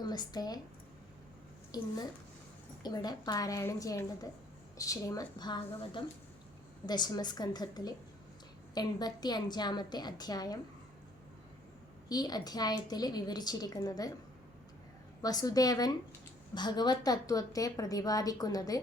നമസ്തേ. ഇന്ന് ഇവിടെ പാരായണം ചെയ്യേണ്ടത് ശ്രീമദ് ഭാഗവതം ദശമസ്കന്ധത്തിലെ 85-ാമത്തെ അധ്യായം. ഈ അധ്യായത്തിൽ വിവരിച്ചിരിക്കുന്നത് വസുദേവൻ ഭഗവത് തത്വത്തെ പ്രതിപാദിക്കുന്നത്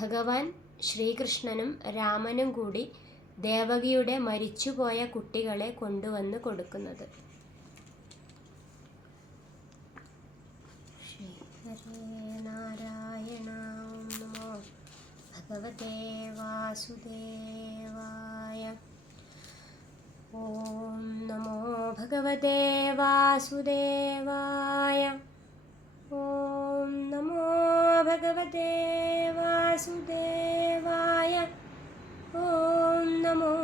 ഭഗവാൻ ശ്രീകൃഷ്ണനും രാമനും കൂടി ദേവകിയുടെ മരിച്ചുപോയ കുട്ടികളെ കൊണ്ടുവന്ന് കൊടുക്കുന്നത്. നാരായണ നമോ ഭഗവതേ വാസുദേവായ. ഓം നമോ ഭഗവതേ വാസുദേവായ. ഓം നമോ ഭഗവതേ വാസുദേവായ. ഓം നമോ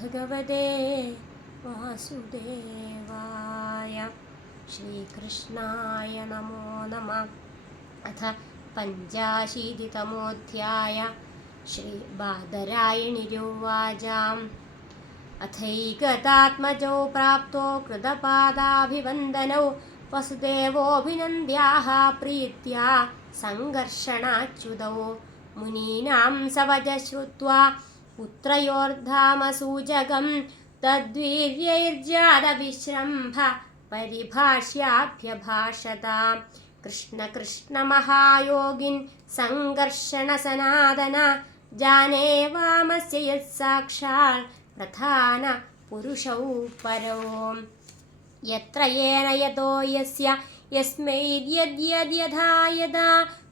ഭഗവതേ വാസുദേവായ. ശ്രീകൃഷ്ണായ നമോ നമഃ. അഥ 85-തമോऽധ്യായ. ശ്രീബാദരായണിരുവാച. അഥൈകതാത്മജോ പ്രാപ്തോ കൃതപാദാഭിവന്ദനോ വസുദേവോऽഭിനന്ദ്യാഃ പ്രീത്യാ സംഘർഷണാച്യുതോ മുനീനാം സവച ശ്രുത്വാ പുത്രയോർധാമസൂചകം തദ്വീര്യൈർജാതവിശ്രംഭ പരിഭാഷ്യാഭ്യഭാഷത. കൃഷ്ണ കൃഷ്ണ മഹായോഗിൻ സംഘർഷണ സനാതന ജാനേ വാമസ്യ യത്സാക്ഷാൽ പ്രധാന പുരുഷൗ പരോ. യത്ര യേന യതോ യസ്യ യസ്മൈര്യദ്യദ്യഥാ യഥാ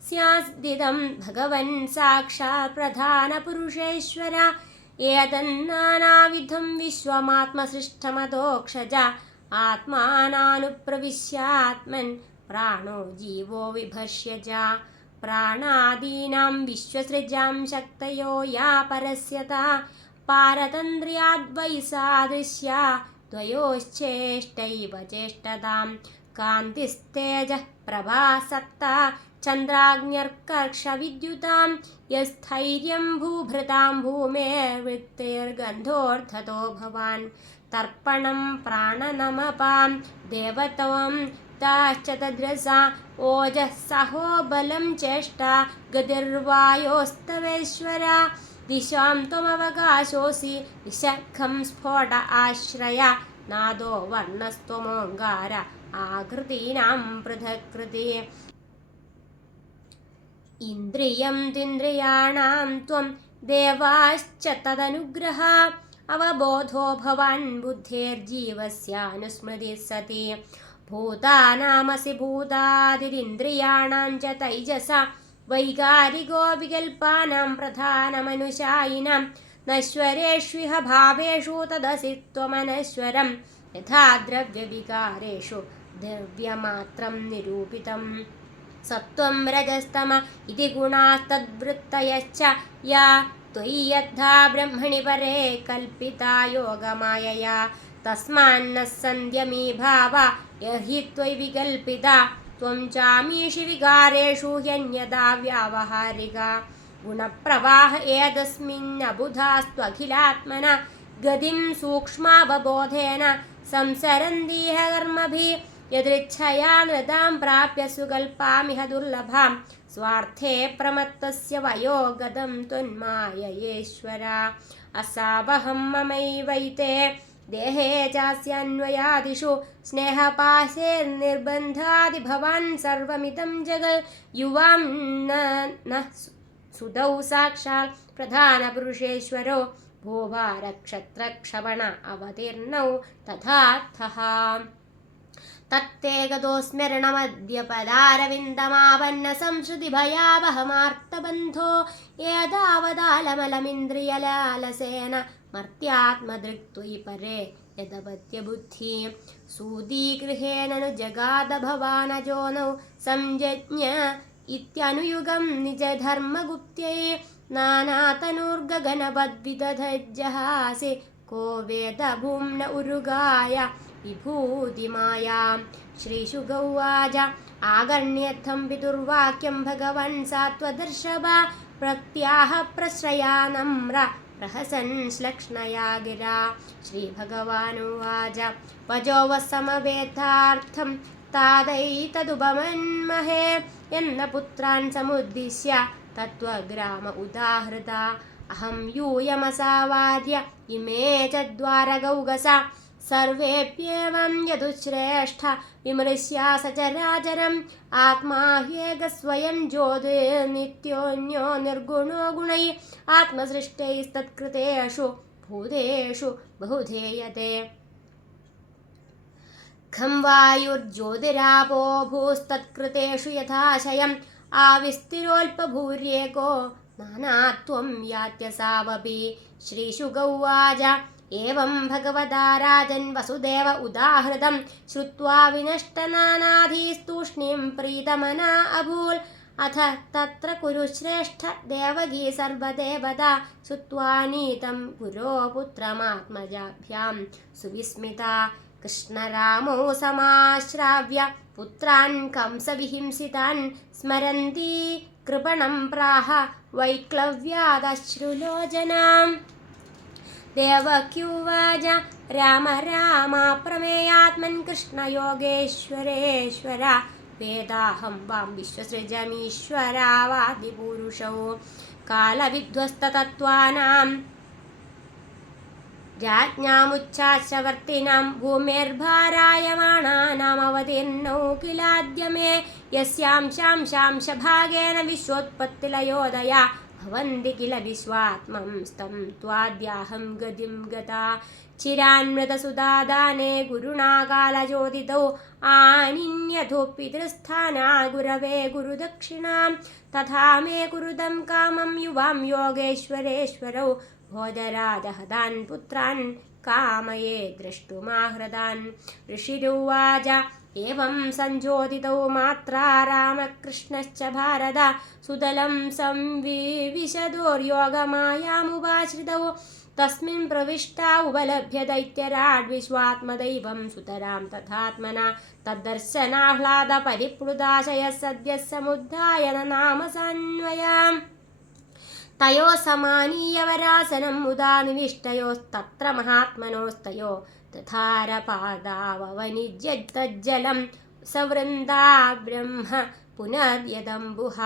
സ്യാദിദം ഭഗവൻ സാക്ഷാൽ പ്രധാന പുരുഷേശ്വര. ഏതന്നാനാവിധം വിശ്വമാത്മസൃഷ്ടമതോക്ഷജ ആത്മാനാനുപ്രവിശ്യാത്മൻ പ്രാണോ ജീവോ വിഭർഷ്യജ. പ്രാണാദീനാം വിശ്വസൃജാം ശക്തയോ യാ പരസ്യത പാരതന്ത്ര്യാദ്വൈ സാദൃശ്യ ദ്വയോശ്ചേഷ്ടൈവ ചേഷ്ടതാം. കാന്തിസ്തേജഃ പ്രഭാസക്ത ചന്ദ്രാഗ്ന്യർകർഷവിദ്യുതാം യസ്ഥൈര്യം ഭൂഭൃതാം ഭൂമേർവൃത്തേർഗന്ധോർധതോ ഭവാൻ. തർപ്പണം പ്രാണനമപാം ദേവതവം താശ്ചതദ്രസ ഓജസ്സഹോ ബലം ചേഷ്ട ഗതിർവായോസ്തവേശ്വര. ദിശാം ത്വമവകാശോऽസി വിശഖം സ്ഫോട ആശ്രയ നാദോ വർണ്ണസ്ത്വമോങ്കാര ആകൃതീനാം പൃഥകൃതി. ഇന്ദ്രിയം ത്വിന്ദ്രിയാണാം ത്വം ദേവാശ്ച തദനുഗ്രഹ അവബോധോ ഭവാൻ ബുദ്ധേർജീവസ്യാനുസ്മൃതി സതി. ഭൂതാനാമസി ഭൂതാദിരിന്ദ്രിയാണാം ച തൈജസ വൈകാരികോ വികൽപ്പാനാം പ്രധാനമനുശായിനാം. നശ്വരേഷ്വിഹ ഭാവേഷു തദസി ത്വമനശ്വരം യഥാ ദ്രവ്യവികാരേഷു ദ്രവ്യമാത്രം നിരൂപിതം. സത്വം രജസ്തമ ഇതി ഗുണാസ്തദ്വൃത്തയശ്ച യാ ത്വയി യഥാ ബ്രഹ്മണി പരേ കൽപ്പിതാ യോഗമായയാ. തസ്മാന്ന സന്ധ്യമീ ഭാവ യഹി ത്വയി വികൽപ്പിത ത്വം ചാമീഷി വികാരേഷു ഹ്യന്യഥാ വ്യാവഹാരിക. ഗുണപ്രവാഹ ഏതസ്മിന്നബുധാസ്ത്വഖിലാത്മന ഗതിം സൂക്ഷ്മാവബോധേന സംസരന്തീഹ കർമ്മഭിः. യദൃച്ഛയാ നൃതാം പ്രാപ്യ സുകൽപ്പാമിഹ ദുർലഭാം സ്വാർത്ഥേ പ്രമത്തസ്യ വയോഗദം ത്വന്മായയേശ്വര. അസാവഹം മമൈവൈതേ ദേഹേ ചാസ്യാന്വയാദിഷു സ്നേഹപാശേർനിർബന്ധാദി ഭവാൻ സർവമിദം ജഗൽ യുവാം ന സുതൗ സാക്ഷാൽ പ്രധാന പുരുഷേശ്വരോ ഭൂഭാരക്ഷത്രക്ഷവണ അവതീർണൗ തഥാർത്ഥഃ. തത്തേ ഗതോ സ്മരണമദ്യ പദാരവിന്ദമാപന്ന സംശ്രുതി ഭയാവഹമാർത്തബന്ധോ ഏതാവതാലമലമിന്ദ്രിയലാലസേന മർത്യാത്മദൃക്ത്വയി പരേ യദപത്യബുദ്ധി. സൂദീഗൃഹേണ ജഗാദ ഭവാനജോനൗ സംജജ്ഞ ഇത്യനുയുഗം നിജധർമ്മഗുപ്ത്യൈ. നാനാതനൂർഗഗനപദ്വിദധജ്ജഹാസി കോ വേദ ഭൂമ്ന ഉരുഗായ വിഭൂതിമായാം. ശ്രീശുക ഉവാച. ആകർണ്യർത്ഥം പിതുർവാക്യം ഭഗവൻ സാത്വദർശഭ പ്രത്യാഹ പ്രശ്രയാ നമ്ര പ്രഹസൻ ശ്ലക്ഷ്ണയാ ഗിരാ. ശ്രീഭഗവാനുവാച. വജോവസമവേദാർത്ഥം താതൈതദുപമന്മഹേ എന്ന പുത്രാൻ സമുദ്ദിശ്യ തത്വഗ്രാമ ഉദാഹൃത അഹം യൂയമസാവാദ്യ ഇമേ ചദ്വാരഗൗഗസ സർവേപ്യേവം യദുശ്രേഷ്ഠ വിമൃശ്യ സചരാചരം ആത്മാ ഹ്യേകസ്വയം ജ്യോതിർനിത്യോന്യോ നിർഗുണോ ഗുണൈ ആത്മസൃഷ്ടൈസ്തത്കൃതേഷു ഭൂതേഷു ബഹുധേയത്തെ ഖം വായുർജ്യോതിരാപോ ഭൂസ്തത്കൃതേഷു യഥാശയം ആവിസ്തിരോൽപഭൂര്യേകോ നാനാത്വം യാത്യസാവപി ശ്രീശുക ഉവാച ഏവം ഭഗവതാ രാജൻ വസുദേവ ഉദാഹൃതം ശ്രുത്വാ വിനഷ്ടനാനാധീസ്തൂഷ്ണീം പ്രീതമനാ അഭൂൽ അഥ തത്ര കുരുശ്രേഷ്ഠ ദേവകീ സർവദേവതാ ശ്രുത്വാനീതം ഗുരോ പുത്രമാത്മജാഭ്യാം സുവിസ്മിതാ കൃഷ്ണരാമോ സമാശ്രാവ്യ പുത്രാൻ കംസവിഹിംസിതാൻ സ്മരന്തി കൃപണം പ്രാഹ വൈക്ലവ്യാദശ്രുലോചനാം ദേവക്യുവാച രാമ രാമ പ്രമേയാത്മൻ കൃഷ്ണയോഗേശ്വരേശ്വര വേദാഹം വാം വിശ്വസൃജമീശ്വരാവാദിപുരുഷോ കാലവിധ്വസ്തതത്വാനാം രാജ്ഞാമുച്ഛാശ്രവർത്തിനാം ഭൂമിർഭാരായമാണാനാമവതീർണോ കിലാദ്യമേ യസ്യാം ശാംശാംശഭാഗേന വിശ്വോത്പത്തിലയോദയാ ഭവന്തി കില വിശ്വാത്മം സ്തം ത്വാദ്യാഹം ഗതിം ഗതാ ചിരാന്മൃതസുദാദാനേ ഗുരുണാ കാലചോദിതൗ ആനിന്യഥോ പിതൃസ്ഥാനാ ഗുരവേ ഗുരുദക്ഷിണാം തഥാ മേ കുരുദം കാമം യുവാം യോഗേശ്വരേശ്വരൗ ഭോജരാജഹതാൻ പുത്രാൻ കാമയേ ദ്രഷ്ടുമാഹൃതാൻ ഋഷിരുവാച ഏവം സഞ്ജോതിതൗ മാത്രാ രാമകൃഷ്ണശ്ച ഭാരത സുതലം സംവിവിശദോർയോഗമായാമുപാശ്രിതൗ തസ്മിൻ പ്രവിഷ്ടാ ഉപലഭ്യ ദൈത്യരാഡ് വിശ്വാത്മദൈവം സുതരാം തഥാത്മന തദ്ദർശനാഹ്ലാദ പരിപ്ലുതാശയ സദ്യ സമുദ്ധായന നാമസാന്വയാം തയോ സമാനീയവരാസനം മുദാ നിവിഷ്ടയോസ്തത്ര മഹാത്മനോസ്തയോ തഥാരപാദാവനിജ്യത്തജ്ജലം സവൃന്ദാ ബ്രഹ്മ പുനർയദംബുഹ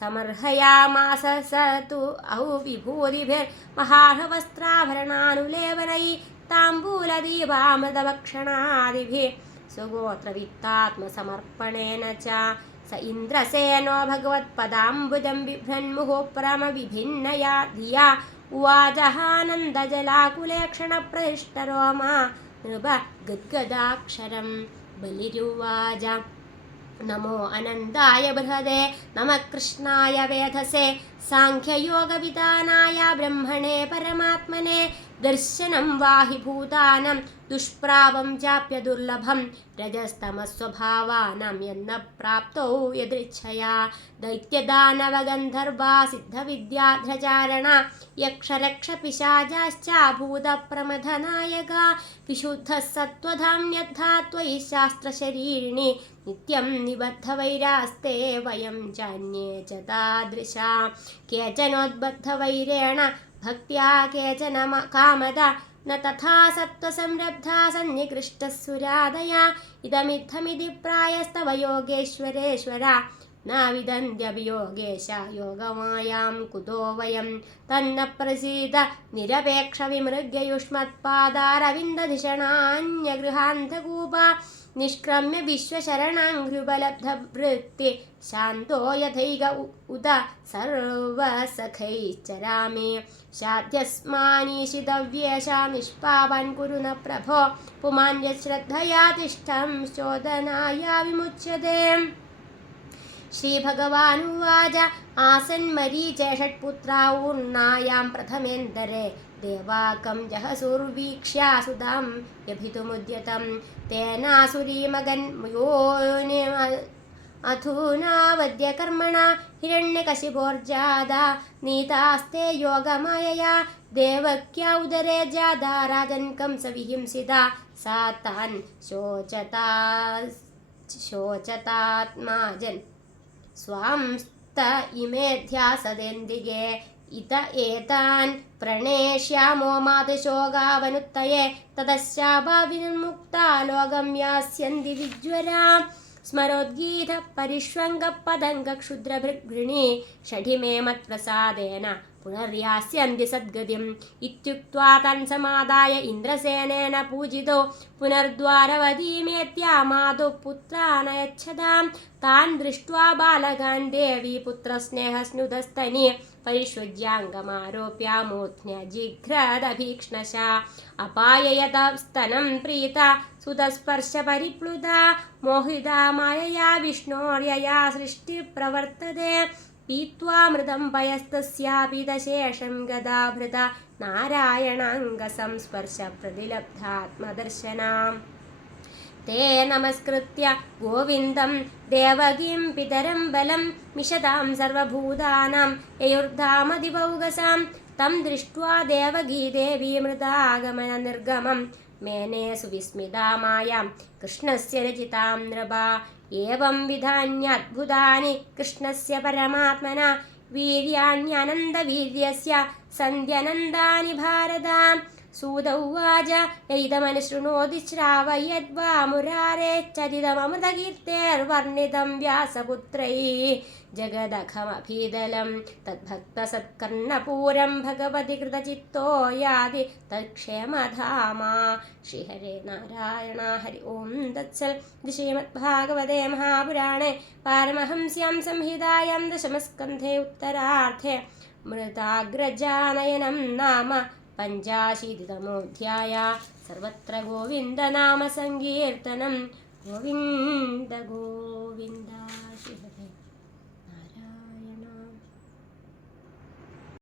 സമർഹയാമാസ സ തു ഔ വിഭൂതിഭിർമഹാർഹവസ്ത്രാഭരണാനുലേപനൈ താംബൂലദീപാമൃതഭക്ഷണാദിഭിः സ്വഗോത്രവിത്താത്മസമർപ്പണേന ച स इन्द्रसेनो भगवत्पदाम्बुजं बिभ्रन्मुहुप्रमविभिन्नया धिया उवाजहानन्दजलाकुले क्षणप्रहिष्टरोमा नृप गद्गदाक्षरं बलिरुवाच नमो अनन्ताय बृहदे नमः कृष्णाय वेधसे साङ्ख्ययोगविधानाय ब्रह्मणे परमात्मने दर्शनं वाहि भूतानं दुष्प्रापं चाप्य दुर्लभं रजस्तमस्वभावानां यन्न प्राप्तौ यदृच्छया दैत्यदानवगन्धर्वा सिद्धविद्याध्रचारणा यक्षरक्षपिशाचाश्च भूतप्रमथनायका विशुद्धः सत्त्वधाम्यद्धा त्वयि शास्त्रशरीरिणि नित्यं निबद्धवैरास्ते वयं चान्ये च तादृशा केचनोद्बद्धवैरेण भक्त्या केचन कामदा न तथा सत्त्वसंरब्धा सन्निकृष्टसुरादया इदमित्थमिति प्रायस्तव योगेश्वरेश्वर न विदन्त्यभियोगेश योगमायां कुतो वयं तन्न प्रसीद निरपेक्षविमृग्य युष्मत्पादारविन्दधिषणान्यगृहान्तकूपा निष्क्रम्य विश्वशरणाङ्घ्रुबलब्धवृत्ति शान्तो यथैक उत सर्वसखैश्चरामि शाध्यस्मानीशितव्येषा निष्पापान् कुरु न प्रभो पुमान्यश्रद्धया तिष्ठं चोदनाय विमुच्यते श्रीभगवानुवाच आसन्मरीचे षट्पुत्रा ऊर्णायां प्रथमेन्दरे देवाकं जहसुर्वीक्ष्या सुधां व्यभितुमुद्यतं तेनासुरीमगन्योनिम अथूनावद्यकर्मणा हिरण्यकशिपोर्जादा नीतास्ते योगमायया देवक्या उदरे जादा राजन् कंसविहिंसिता सा तान् शोचतात्माजन् स्वांस्त इमेध्यासदेन्दिगे इत एतान् प्रणेष्यामो मातशोकावनुत्तये ततश्चाभाविर्मुक्ता लोकं यास्यन्ति विज्वरा स्मरोद्गीत परिष्वङ्गपदङ्गक्षुद्रभृगृणी षठिमे मत्प्रसादेन पुनर्यास्यन्ति सद्गतिम् इत्युक्त्वा तान् समादाय इन्द्रसेनेन पूजितो पुनर्द्वारवतीमेत्यामातुः पुत्रानयच्छताम् तान् दृष्ट्वा बालकान् देवी पुत्रस्नेहस्नुतस्तनि परिष्वज्याङ्गमारोप्य मूर्ध्न्यजिघ्रदभीक्ष्णशा अपाययतस्तनं प्रीता सुतस्पर्शपरिप्लुता मोहिता मायया विष्णोर्यया सृष्टिप्रवर्तते पीत्वा मृतं पयस्तस्यापि दशेषं गदाभृता नारायणाङ्गसंस्पर्शप्रतिलब्धात्मदर्शनाम् ते नमस्कृत्य गोविन्दं देवकीं पितरं बलं मिषतां सर्वभूतानां ययुर्धामदिपौगसां तं दृष्ट्वा देवकी देवी मृतागमननिर्गमं मेने सुविस्मिता मायां कृष्णस्य रचितां नृपा एवं विधान्यद्भुतानि कृष्णस्य परमात्मना वीर्याण्यनन्दवीर्यस्य सन्ध्यनन्दानि भारता सूत उवाच यैदमनुशृणोति श्रावयद्वा मुरारेश्चरितममृतकीर्तेर्वर्णितं व्यासपुत्रैः जगदखमभीदलं तद्भक्तसत्कर्णपूरं भगवति कृतचित्तो याति तत्क्षेमधामा श्रीहरे नारायण हरि ओं तत्सत् श्रीमद्भागवते महापुराणे पारमहंस्यां संहितायां दशमस्कन्धे उत्तरार्धे मृताग्रजानयनं नाम पञ्चाशीतितमोऽध्यायः सर्वत्र गोविन्दनामसङ्कीर्तनं गोविन्द गोविन्द।